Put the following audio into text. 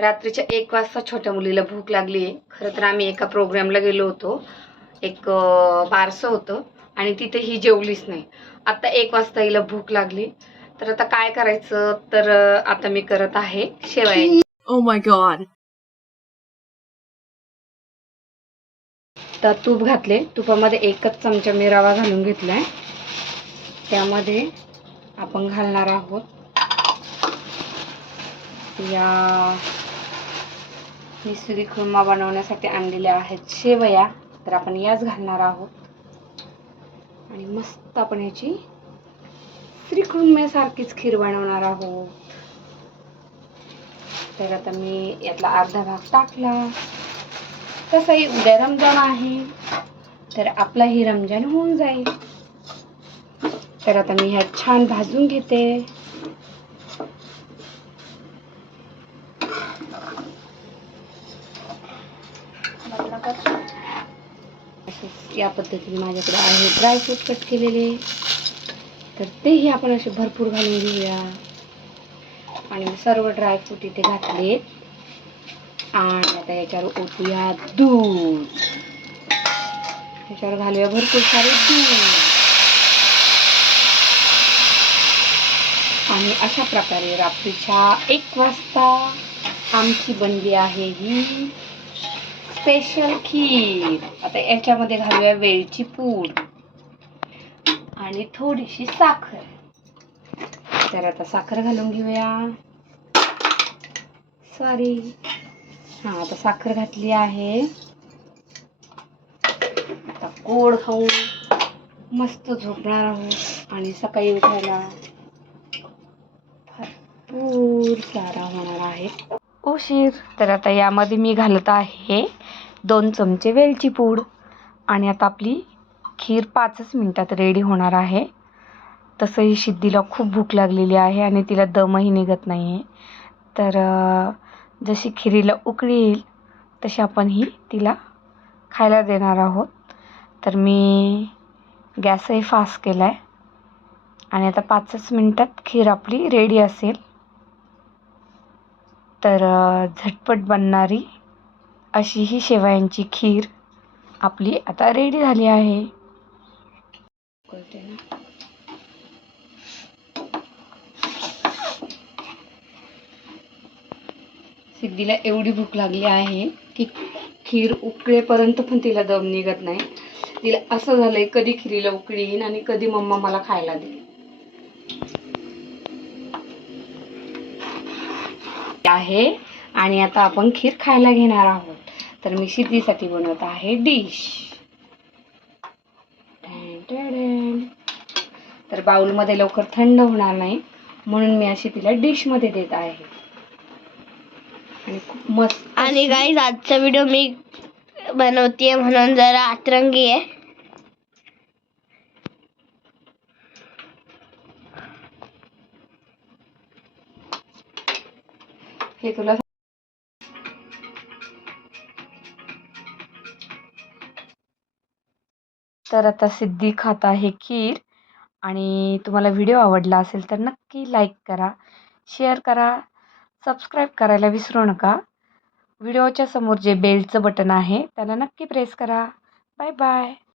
रात्रीच्या एक वाजता छोट्या मुलीला भूक लागली आहे. खरं तर आम्ही एका प्रोग्रामला गेलो होतो. एक बारसं होतं आणि तिथे ही जेवलीच नाही. आता एक वाजता हिला भूक लागली. तर आता काय करायचं? तर आता मी करत आहे शेवया. Oh my god. तर तूप घातले. तुपामध्ये एकच चमचा मी रवा घालून घेतलाय. त्यामध्ये आपण घालणार आहोत. या. मिसरी खुर्मा बनवण्यासाठी आणलेल्या आहेत शेवया. तर आपण याच घालणार आहोत. आणि मस्त आपण याची श्रीखुर्म्यासारखीच खीर बनवणार आहोत. तर आता मी यातला अर्धा भाग टाकला. तसाही उद्या रमजान आहे. तर आपलाही रमजान होऊन जाईल. तर आता मी ह्यात छान भाजून घेते. असेच या पद्धतीने माझ्याकडे आहे. ड्रायफ्रूट कट केलेले. तर तेही आपण असे भरपूर घालून घेऊया. आणि सर्व ड्रायफ्रूट इथे घातले आणि आता याच्यावर ओतूया दूध. याच्यावर घालूया भरपूर सारे दूध. आणि अशा प्रकारे रात्रीच्या एक वाजता आमची बनली आहे ही स्पेशल खीर. आता याच्यामध्ये घालूया वेलची पूड. आणि थोडीशी साखर. तर आता साखर घालून घेऊया. सॉरी हा आता साखर घातली आहे. आता गोड खाऊन मस्त झोपणार आहोत. आणि सकाळी उठायला भरपूर सारा होणार आहे. उशीर. तर आता यामध्ये मी घालत आहे दोन चमचे वेलची पूड. आणि आता आपली खीर पाचच मिनटात रेडी होणार आहे. तसंही सिद्धीला खूप भूक लागलेली आहे आणि तिला दमही निघत नाही आहे तर जशी खिरीला उकळी येईल तशी आपण ही तिला खायला देणार आहोत. तर मी गॅसही फास्ट केला आहे आणि आता पाचच मिनटात खीर आपली रेडी असेल. तर झटपट बनणारी अशी ही शेवयांची खीर आपली आता रेडी झाली आहे. ना सिद्धीला एवढी भूक लागली आहे की खीर उकळेपर्यंत पण तिला दम निघत नाही. तिला असं झालंय कधी खिरीला उकळी येईन आणि कधी मम्मा मला खायला देईल आहे आणि आता आपण खीर खायला घेणार आहोत. तर मी सिद्धीसाठी बनवत आहे डिश. तर बाउलमध्ये लवकर थंड होणार नाही म्हणून मी अशी तिला डिशमध्ये देत आहे. आणि खूप मस्त आणि गाईज आजचा व्हिडिओ मी बनवतीये म्हणून जरा अतरंगी आहे. हे तुला तर आता सिद्धी खात आहे खीर आणि तुम्हाला व्हिडिओ आवडला असेल तर नक्की लाईक करा शेअर करा सबस्क्राईब करायला विसरू नका. व्हिडिओच्या समोर जे बेलचं बटन आहे त्याला नक्की प्रेस करा. Bye bye.